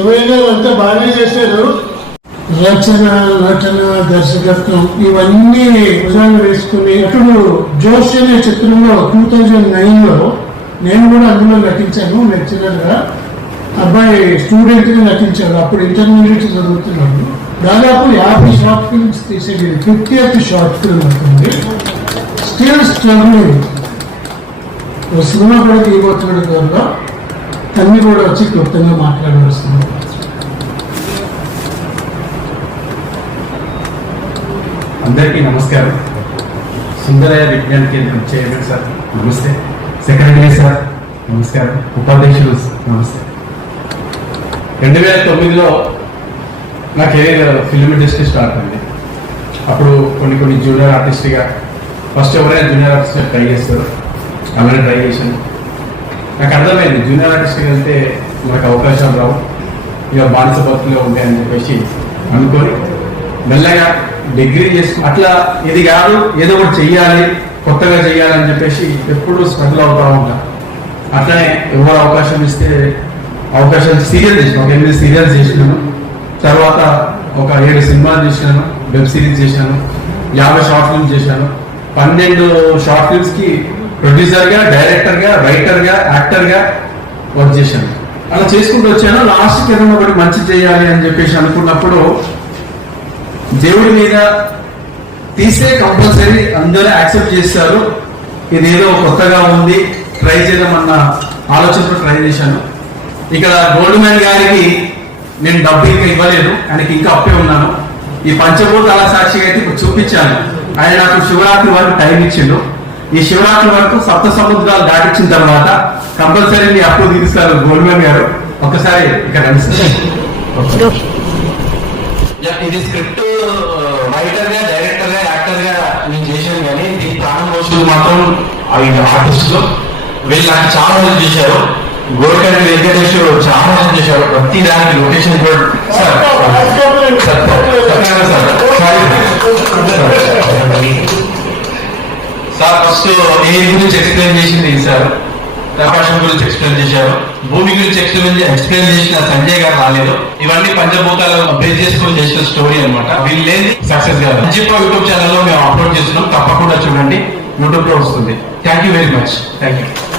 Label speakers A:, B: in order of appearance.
A: ఎవరైనా అంతా బాగానే చేశారు. రచన నటన దర్శకత్వం ఇవన్నీ భుజాలు వేసుకుని అప్పుడు జోష్ అనే చిత్రంలో టూ థౌజండ్ నైన్లో నేను కూడా అందులో నటించాను లెక్చరర్గా. అబ్బాయి స్టూడెంట్గా నటించాడు అప్పుడు ఇంటర్మీడియట్ చదువుతున్నాడు. దాదాపు యాభై షార్ట్ ఫిల్మ్స్ తీసేది ఫిఫ్టీ షార్ట్ ఫిల్మ్ అవుతుంది స్టిల్ స్ట్రగ్లింగ్ సినిమా కూడా తీయబోతున్నాడు దానిలో అన్ని కూడా వచ్చి క్లుప్తంగా మాట్లాడవలసింది.
B: అందరికీ నమస్కారం. సుందరయ్య విజ్ఞాన కేంద్రం చైర్మన్ సార్ నమస్తే. సెక్రటరీ సార్ నమస్కారం. ఉపాధ్యక్షులు నమస్తే. రెండు వేల తొమ్మిదిలో నా కెరీర్ ఫిల్మ్ ఇండస్ట్రీ స్టార్ట్ అయింది. అప్పుడు కొన్ని కొన్ని జూనియర్ ఆర్టిస్ట్గా ఫస్ట్ ఎవరైనా జూనియర్ ఆర్టిస్ట్గా ట్రై చేస్తారు. అలానే ట్రై చేశాను. నాకు అర్థమైంది. జూనియర్ ఆర్టిస్ట్కి వెళ్తే మనకు అవకాశాలు రావు. ఇక బానిస బతుకులే ఉంటాయని చెప్పేసి అనుకొని మెల్లగా డిగ్రీ చేసి అట్లా ఇది కాదు ఏదో ఒకటి చెయ్యాలి కొత్తగా చెయ్యాలని చెప్పేసి ఎప్పుడు స్ట్రగుల్ అవుతా ఉంటా. అట్లనే ఎవరు అవకాశం ఇస్తే అవకాశాలు సీరియల్ చేసిన ఒక ఎనిమిది సీరియల్స్ చేసినాను. తర్వాత ఒక ఏడు సినిమాలు చేసినాను వెబ్ సిరీస్ చేశాను యాభై షార్ట్ ఫిల్మ్స్ చేశాను పన్నెండు షార్ట్ ఫిల్మ్స్కి ప్రొడ్యూసర్గా ప్రొడ్యూసర్గా డైరెక్టర్గా రైటర్గా యాక్టర్గా వర్క్ చేశాను. అలా చేసుకుంటూ వచ్చాను. లాస్ట్ ఏదైనా ఒకటి మంచి చేయాలి అని చెప్పేసి అనుకున్నప్పుడు దేవుడి మీద తీసే కంపల్సరీ అందరూ యాక్సెప్ట్ చేస్తారు. ఇది ఏదో కొత్తగా ఉంది. ట్రై చేద్దామన్న ఆలోచనతో ట్రై చేశాను. ఇక్కడ గోల్డ్ మ్యాన్ గారికి నేను డబ్బు ఇంకా ఇవ్వలేదు. ఆయనకి ఇంకా అప్పే ఉన్నాను. ఈ పంచభూతాల సాక్షిగా అయితే ఇప్పుడు చూపించాను. ఆయన నాకు శివరాత్రి వరకు టైం ఇచ్చిండు. ఈ శివరాత్రి వరకు సప్త సముద్రాలు దాటించిన తర్వాత కంపల్సరీ మీ అప్పు తీరుస్తారు గోల్డ్ మ్యాన్ గారు ఒకసారి ఇక్కడ
C: ఇది స్క్రిప్ట్ రైటర్గా డైరెక్టర్గా యాక్టర్గా నేను చేశాను కానీ దీని ప్రాణం పోషకులు మాత్రం ఆర్టిస్ట్ వీళ్ళు నాకు చాలా మంది చేశారు గోల్కర్ వెంకటేశ్వర చాలా మంది చేశారు ప్రతి దానికి లొకేషన్ కూడా సార్, సార్, సార్ ఫస్ట్ గురించి ఎక్స్ప్లెయిన్ చేసింది సార్? ప్రకాశం గురించి ఎక్స్ప్లెయిన్ చేశారు. భూమి గురించి ఎక్స్ప్లెయిన్ ఎక్స్ప్లెయిన్ చేసిన సంజయ్ గారు రాలేదు. ఇవన్నీ పంచభూతాలను బేస్ చేసుకొని చేసిన స్టోరీ అనమాట వీళ్ళు లేని సక్సెస్ కాదు జిప్పో యూట్యూబ్ ఛానల్లో మేము అప్లోడ్ చేస్తున్నాం. తప్పకుండా చూడండి. యూట్యూబ్లో వస్తుంది. Thank you very much thank you